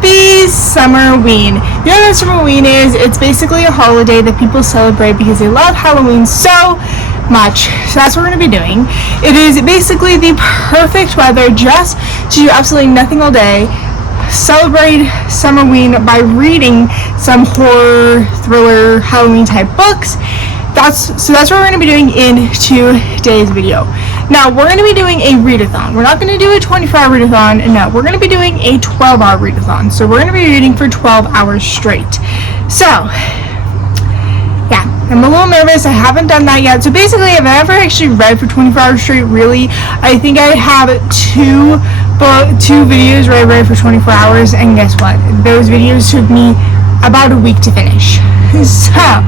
Happy Summerween. You know what Summerween is? It's basically a holiday that people celebrate because they love Halloween so much. So that's what we're going to be doing. It is basically the perfect weather just to do absolutely nothing all day. Celebrate Summerween by reading some horror, thriller, Halloween type books. That's what we're going to be doing in today's video. Now, we're going to be doing a readathon. We're not going to do a 24-hour readathon. No, we're going to be doing a 12-hour readathon. So we're going to be reading for 12 hours straight. So, yeah, I'm a little nervous. I haven't done that yet. So basically, I've never actually read for 24 hours straight, really. I think I have two videos where I read for 24 hours. And guess what? Those videos took me about a week to finish. So,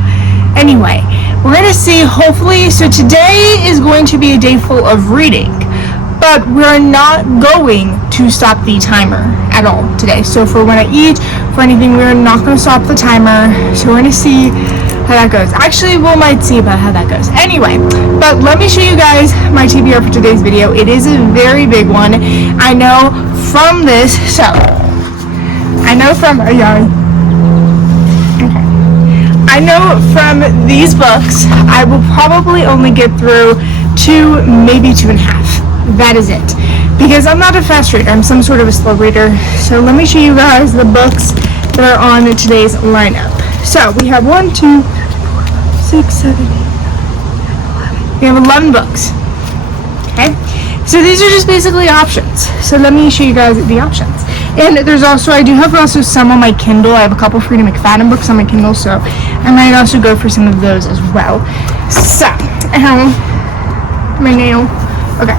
anyway, we're going to see, hopefully, so today is going to be a day full of reading, but we're not going to stop the timer at all today. So for when I eat, for anything, we're not going to stop the timer, so we're going to see how that goes. Actually, we might see about how that goes. Anyway, but let me show you guys my TBR for today's video. It is a very big one. I know from this, so, I know from these books, I will probably only get through 2, maybe 2.5. That is it. Because I'm not a fast reader, I'm some sort of a slow reader. So let me show you guys the books that are on today's lineup. So we have 1, 2, 6, 7, 8, 9, 10, 11. We have 11 books. Okay? So these are just basically options. So let me show you guys the options. And there's also, I do have also some on my Kindle. I have a couple Freedom McFadden books on my Kindle, so I might also go for some of those as well. So, my nail. Okay.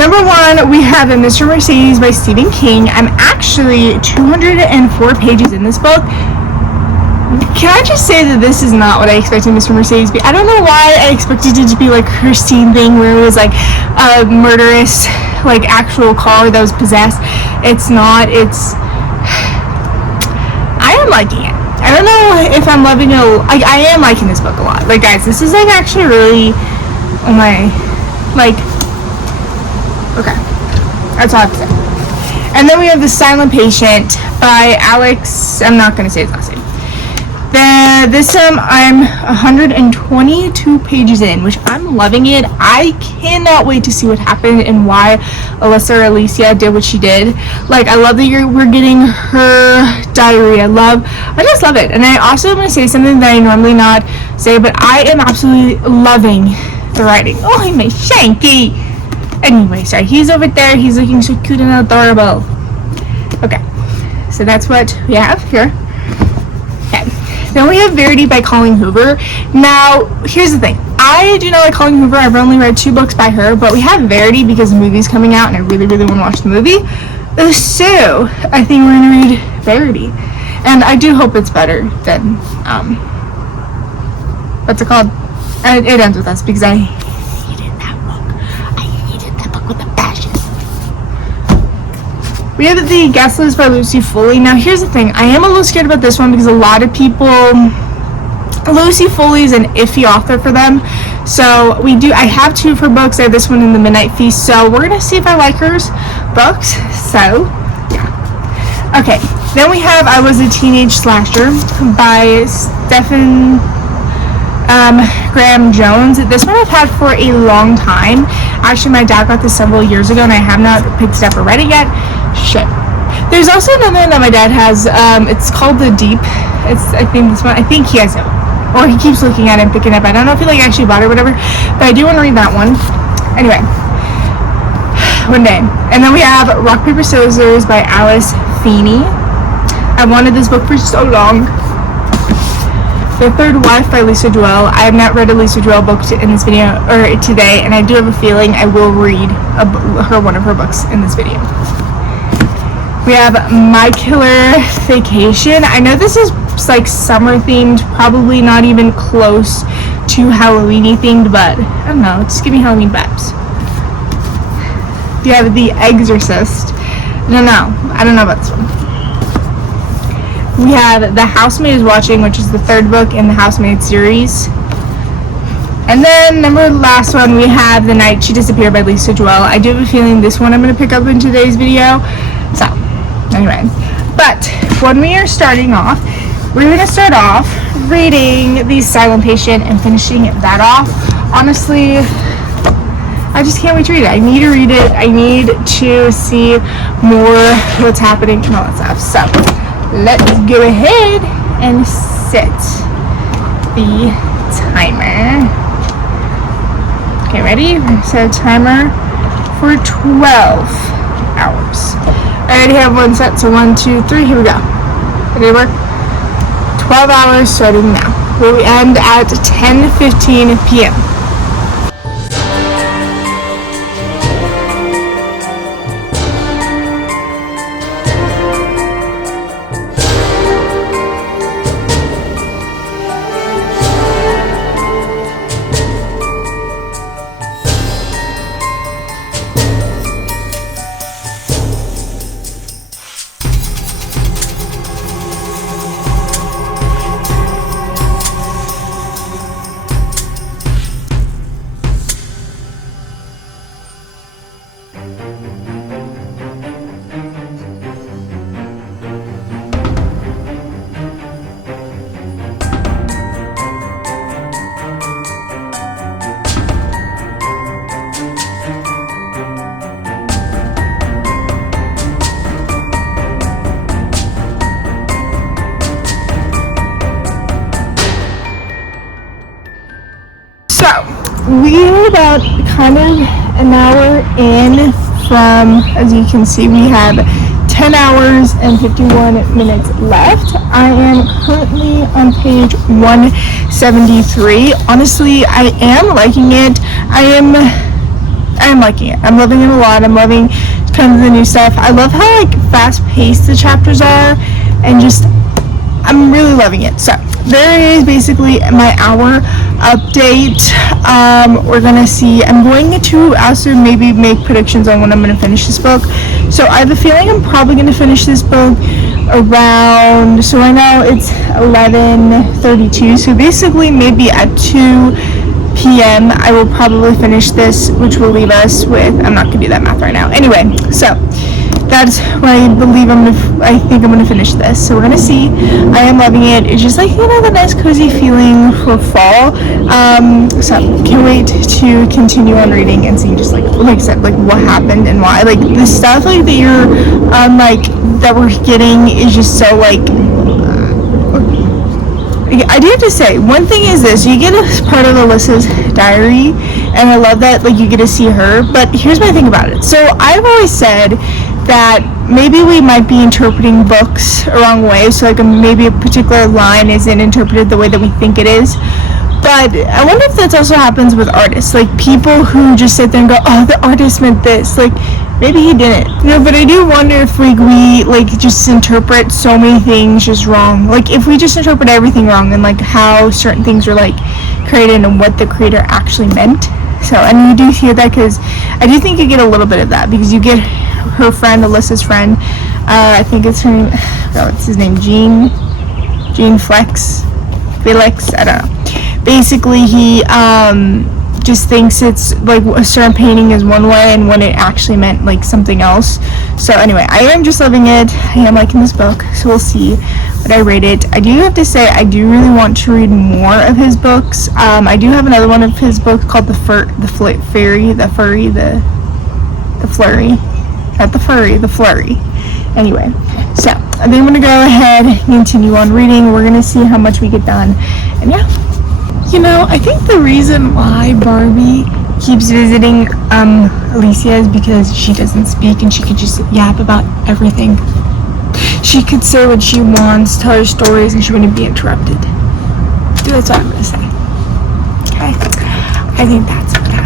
Number 1, we have A Mr. Mercedes by Stephen King. I'm actually 204 pages in this book. Can I just say that this is not what I expected Mr. Mercedes to be? I don't know why I expected it to be like Christine thing where it was like a murderous, like actual car that was possessed. It's not. I am liking it. I don't know if I'm loving it. I am liking this book a lot. Like, guys, this is like actually really okay. That's all I have to say. And then we have The Silent Patient by Alex. I'm not gonna say his last name. I'm 122 pages in, which I'm loving it. I cannot wait to see what happened and why Alicia did what she did. Like, I love that we're getting her diary. I just love it. And I also am going to say something that I normally not say, but I am absolutely loving the writing. Oh, I'm a Shanky. Anyway, sorry, he's over there. He's looking so cute and adorable. Okay, so that's what we have here. Then we have Verity by Colleen Hoover. Now, here's the thing. I do not like Colleen Hoover. I've only read 2 books by her, but we have Verity because the movie's coming out and I really, really want to watch the movie. So, I think we're going to read Verity. And I do hope it's better than, what's it called? It Ends With Us, because I hated that book. I hated that book with a passion. We have The Guest List by Lucy Foley. Now, here's the thing. I am a little scared about this one because a lot of people, Lucy Foley is an iffy author for them. So, I have 2 of her books. I have this one in The Midnight Feast. So, we're going to see if I like her books. So, yeah. Okay. Then we have I Was a Teenage Slasher by Stephen Graham Jones. This one I've had for a long time. Actually, my dad got this several years ago and I have not picked it up or read it yet. Shit. There's also another one that my dad has. It's called The Deep. I think he has it. Or he keeps looking at it and picking it up. I don't know if he actually bought it or whatever. But I do want to read that one. Anyway. One day. And then we have Rock, Paper, Scissors by Alice Feeney. I wanted this book for so long. The Third Wife by Lisa Joelle. I have not read a Lisa Joelle book in this video, or today, and I do have a feeling I will read one of her books in this video. We have My Killer Vacation. I know this is like summer themed, probably not even close to Halloween-y themed, but I don't know, just give me Halloween vibes. You have The Exorcist. I don't know about this one. We have The Housemaid is Watching, which is the 3rd book in the Housemaid series. And then, last one, we have The Night She Disappeared by Lisa Joelle. I do have a feeling this one I'm going to pick up in today's video. So, Anyway, but when we are starting off, we're going to start off reading The Silent Patient and finishing that off. Honestly, I just can't wait to read it. I need to read it. I need to see more what's happening and all that stuff. So let's go ahead and set the timer. Okay, ready? Set a timer for 12 hours. I already have one set, so 1, 2, 3, here we go. Ready to work? 12 hours starting now. We end at 10:15 p.m. We're about kind of an hour in from, as you can see, we have 10 hours and 51 minutes left. I am currently on page 173. Honestly, I am liking it. I am liking it. I'm loving it a lot. I'm loving kind of the new stuff. I love how like fast-paced the chapters are, and just I'm really loving it. So there is basically my hour update. We're gonna see. I'm going to also maybe make predictions on when I'm gonna finish this book. So I have a feeling I'm probably gonna finish this book around, so right now it's 11:32, so basically maybe at 2 p.m. I will probably finish this, which will leave us with, I'm not gonna do that math right now. Anyway, so that's when I think I'm gonna finish this. So we're gonna see. I am loving it. It's just like, you know, the nice cozy feeling for fall. So can't wait to continue on reading and see just like I said, like what happened and why. Like the stuff like that you're like that we're getting is just so like I do have to say, one thing is this, you get a part of Alyssa's diary, and I love that, like, you get to see her, but here's my thing about it. So I've always said that maybe we might be interpreting books a wrong way, so like maybe a particular line isn't interpreted the way that we think it is. But I wonder if that also happens with artists, like people who just sit there and go, oh, the artist meant this, like maybe he didn't, you know. But I do wonder if we like just interpret so many things just wrong, like if we just interpret everything wrong, and like how certain things are like created and what the creator actually meant. So, and you do hear that, because I do think you get a little bit of that, because you get her friend, Alyssa's friend, I think it's her name, what's his name, Gene Felix, I don't know. Basically, he just thinks it's like a certain painting is one way and when it actually meant like something else. So anyway, I am just loving it. I am liking this book, so we'll see what I rate it. I do have to say, I do really want to read more of his books. I do have another one of his books called The Flurry. Anyway, so I think I'm gonna go ahead and continue on reading. We're gonna see how much we get done, and yeah. You know, I think the reason why Barbie keeps visiting Alicia is because she doesn't speak and she could just yap about everything. She could say what she wants, tell her stories, and she wouldn't be interrupted. That's what I'm gonna say. Okay? I think that's what happened.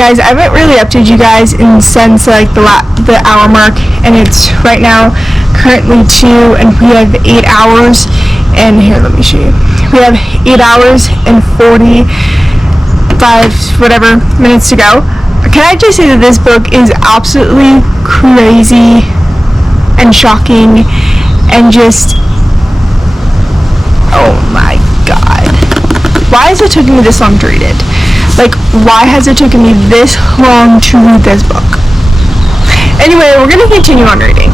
guys, I haven't really updated you guys in since like the hour mark, and it's right now currently 2, and we have 8 hours. And here, let me show you. We have 8 hours and 45 whatever minutes to go. Can I just say that this book is absolutely crazy and shocking and just, oh my god. Why has it taken me this long to read it? Like, why has it taken me this long to read this book? Anyway, we're gonna continue on reading.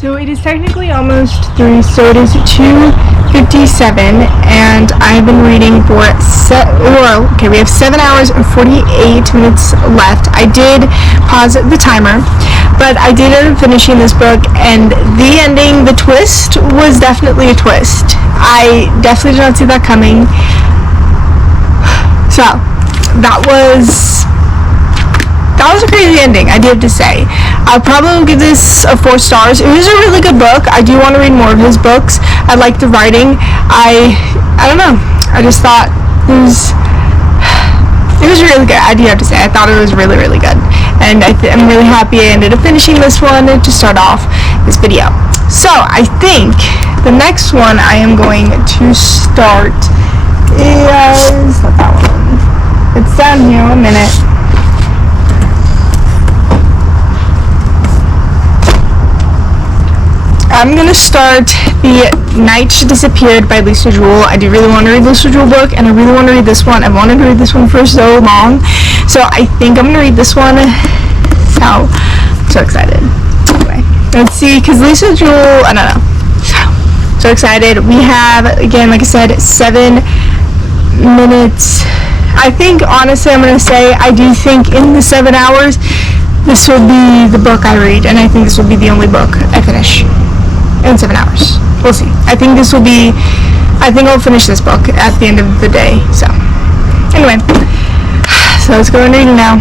So it is technically almost 3, so it is 2:57, and I've been reading for we have 7 hours and 48 minutes left. I did pause the timer, but I did end up finishing this book, and the ending, the twist, was definitely a twist. I definitely did not see that coming. So, that was a crazy ending, I do have to say. I probably will give this a 4 stars. It was a really good book. I do want to read more of his books. I like the writing. I don't know. I just thought it was really good. I do have to say, I thought it was really, really good. And I'm really happy I ended up finishing this one to start off this video. So, I think the next one I am going to start is, not that one. It's down here, 1 minute. I'm gonna start The Night She Disappeared by Lisa Jewell. I do really want to read Lisa Jewell book, and I really want to read this one. I've wanted to read this one for so long, so I think I'm gonna read this one. So I'm so excited. Anyway, let's see, because Lisa Jewell, I don't know. So excited. We have, again, like I said, 7 minutes. I think, honestly, I'm gonna say I do think in the 7 hours this will be the book I read, and I think this will be the only book I finish in 7 hours. We'll see. I think I'll finish this book at the end of the day. So, anyway, so let's go and read it now.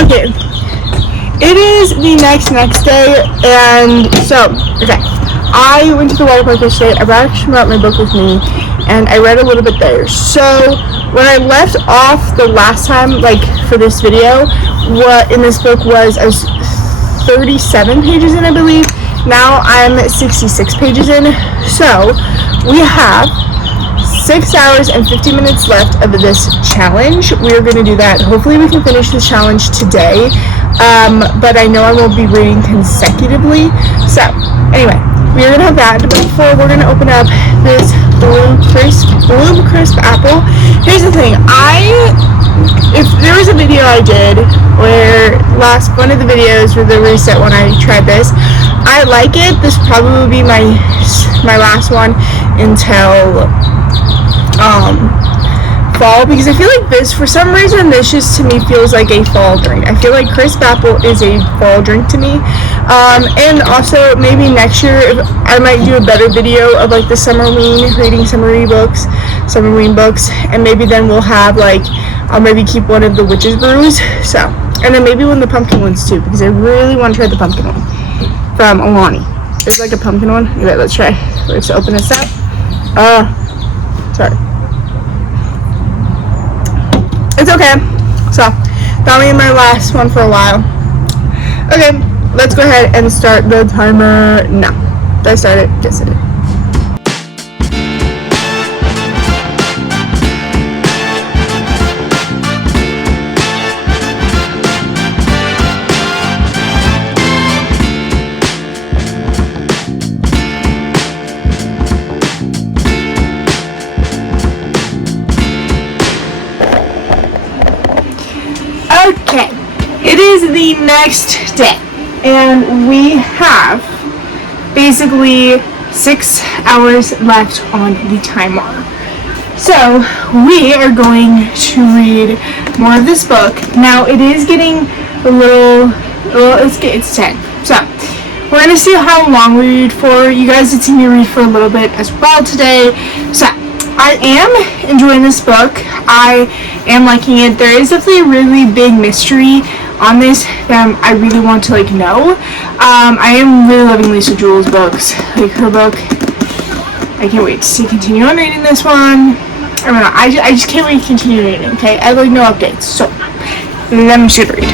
Okay, it is the next day, and so, okay, I went to the water park yesterday. I brought my book with me, and I read a little bit there. So, when I left off the last time, like, for this video, what in this book was, I was 37 pages in, I believe. Now I'm 66 pages in, so we have 6 hours and 50 minutes left of this challenge. We are going to do that. Hopefully we can finish this challenge today, but I know I won't be reading consecutively. So, anyway, we are going to have that, but before we're going to open up this blue crisp apple. Here's the thing, if there was a video I did where one of the videos with the reset when I tried this, I like it. This probably will be my last one until fall, because I feel like this, for some reason, this just to me feels like a fall drink. I feel like crisp apple is a fall drink to me. And also maybe next year I might do a better video of like the reading summerween books, and maybe then we'll have like, I'll maybe keep one of the witch's brews, so, and then maybe one of the pumpkin ones too, because I really want to try the pumpkin one from Alani. There's like a pumpkin one. Okay, let's try. Let's open this up. Sorry. It's okay. So, that'll be my last one for a while. Okay, let's go ahead and start the timer now. Did I start it? Yes, I did. the next day, and we have basically 6 hours left on the timer. So we are going to read more of this book. Now it is getting a little it's 10. So we're going to see how long we read for. You guys had seen me read for a little bit as well today. So I am enjoying this book. I am liking it. There is definitely a really big mystery on this that I really want to know. I am really loving Lisa Jewell's books. Her book. I can't wait to continue on reading this one. I don't know. I just can't wait to continue reading. Okay, I have no updates. So I'm just gonna read.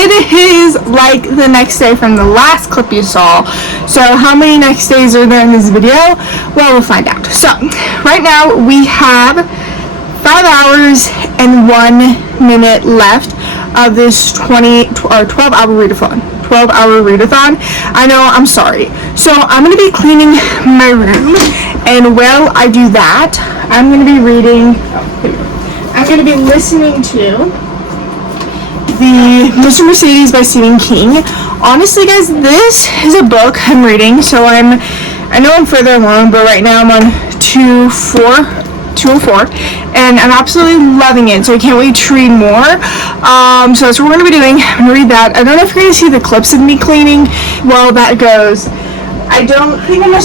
It is like the next day from the last clip you saw. So how many next days are there in this video? Well, we'll find out. So right now we have 5 hours and 1 minute left of this 12-hour readathon. 12-hour readathon. I know, I'm sorry. So I'm going to be cleaning my room, and while I do that, I'm going to be reading, I'm going to be listening to the Mr. Mercedes by Stephen King. Honestly, guys, this is a book I'm reading, so I know I'm further along, but right now I'm on 204, and I'm absolutely loving it, so I can't wait to read more. So that's what we're going to be doing. I'm going to read that. I don't know if you're going to see the clips of me cleaning while that goes. I don't think I'm going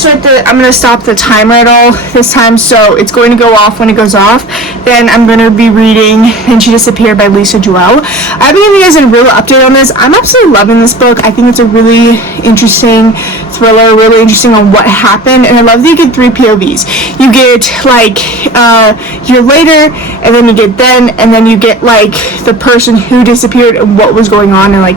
to stop the timer at all this time, so it's going to go off when it goes off. Then I'm going to be reading And She Disappeared by Lisa Jewell. I've been giving you guys a real update on this. I'm absolutely loving this book. I think it's a really interesting thriller, really interesting on what happened, and I love that you get 3 POVs. You get year later, and then you get then, and then you get the person who disappeared and what was going on and all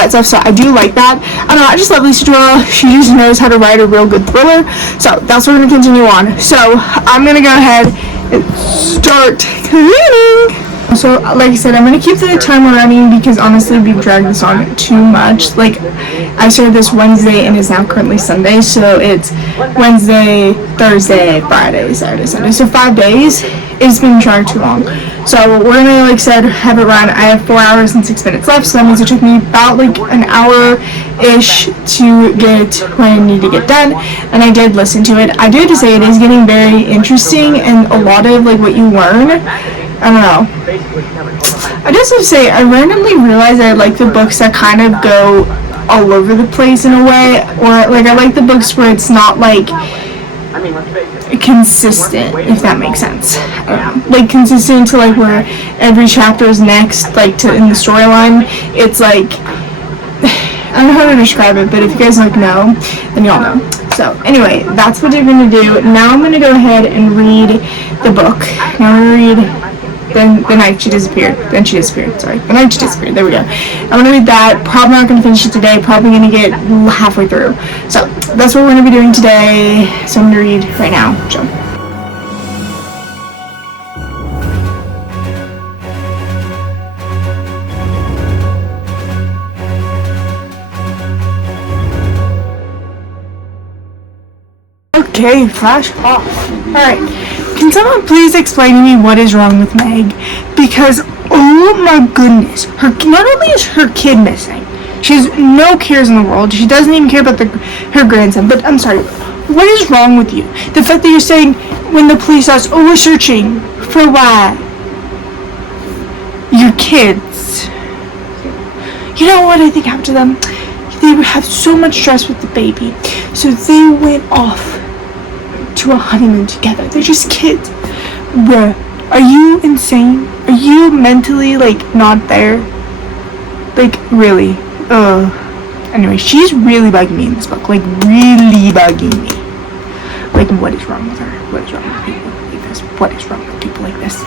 that stuff. So I do like that. I don't know, I just love Lisa Jewell. She just knows how to write a real good thriller. So that's what we're going to continue on. So I'm going to go ahead and start cleaning. So like I said, I'm going to keep the timer running because honestly we've dragged this on too much. I started this Wednesday and it's now currently Sunday, so it's Wednesday, Thursday, Friday, Saturday, Sunday. So 5 days. It's been dragged too long. So we're going to, like I said, have it run. I have 4 hours and 6 minutes left, so that means it took me about an hour-ish to get what I need to get done, and I did listen to it. I do have to say it is getting very interesting, and a lot of what you learn, I don't know. I just have to say, I randomly realized I like the books that kind of go all over the place in a way, or I like the books where it's not consistent, if that makes sense. Consistent to where every chapter is next, in the storyline. It's I don't know how to describe it, but if you guys know, then y'all know. So anyway, that's what I'm going to do. Now I'm going to go ahead and read the book. Now I'm going to read The Night She Disappeared. The Night She Disappeared. There we go. I'm going to read that. Probably not going to finish it today. Probably going to get halfway through. So that's what we're going to be doing today. So I'm going to read right now. So. Okay, flash off. Alright, can someone please explain to me what is wrong with Meg? Because, oh my goodness, not only is her kid missing, she has no cares in the world, she doesn't even care about her grandson, but I'm sorry, what is wrong with you? The fact that you're saying, when the police ask, oh, we're searching, for what? Your kids. You know what I think happened to them? They have so much stress with the baby, so they went off to a honeymoon together. They're just kids. Bruh, are you insane? Are you mentally not there? Really? Anyway, she's really bugging me in this book. Really bugging me. What is wrong with her? What is wrong with people like this? What is wrong with people like this?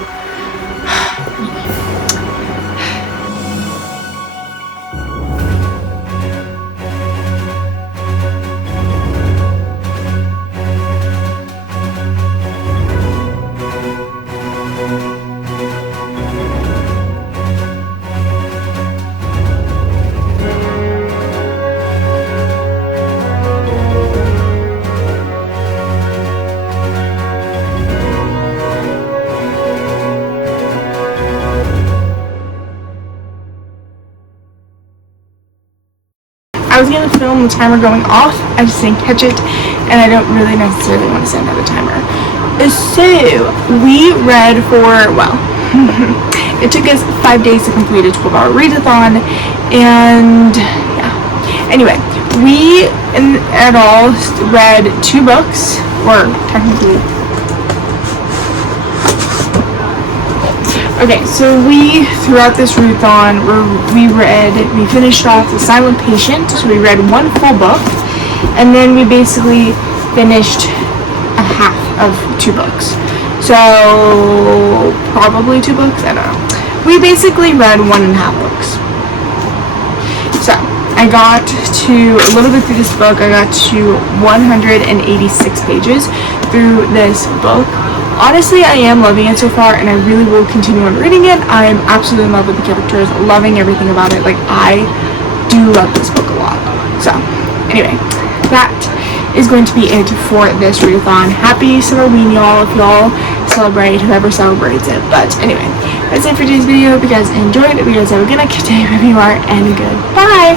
I was going to film the timer going off. I just didn't catch it, and I don't really necessarily want to set another timer. So, we read for, well, it took us 5 days to complete a 12-hour readathon, and yeah. Anyway, we at all read 2 books, or technically. Okay, so we, throughout this readathon, we finished off The Silent Patient, so we read 1 full book, and then we basically finished a half of 2 books. So, probably 2 books, I don't know. We basically read 1.5 books. So, I got to, a little bit through this book, I got to 186 pages through this book. Honestly, I am loving it so far, and I really will continue on reading it. I am absolutely in love with the characters, loving everything about it. Like, I do love this book a lot. So, anyway, that is going to be it for this readathon. Happy summerween, y'all, if y'all celebrate, whoever celebrates it. But anyway, that's it for today's video. If you guys enjoyed it, if you guys have a good night, good day, wherever you are, and goodbye!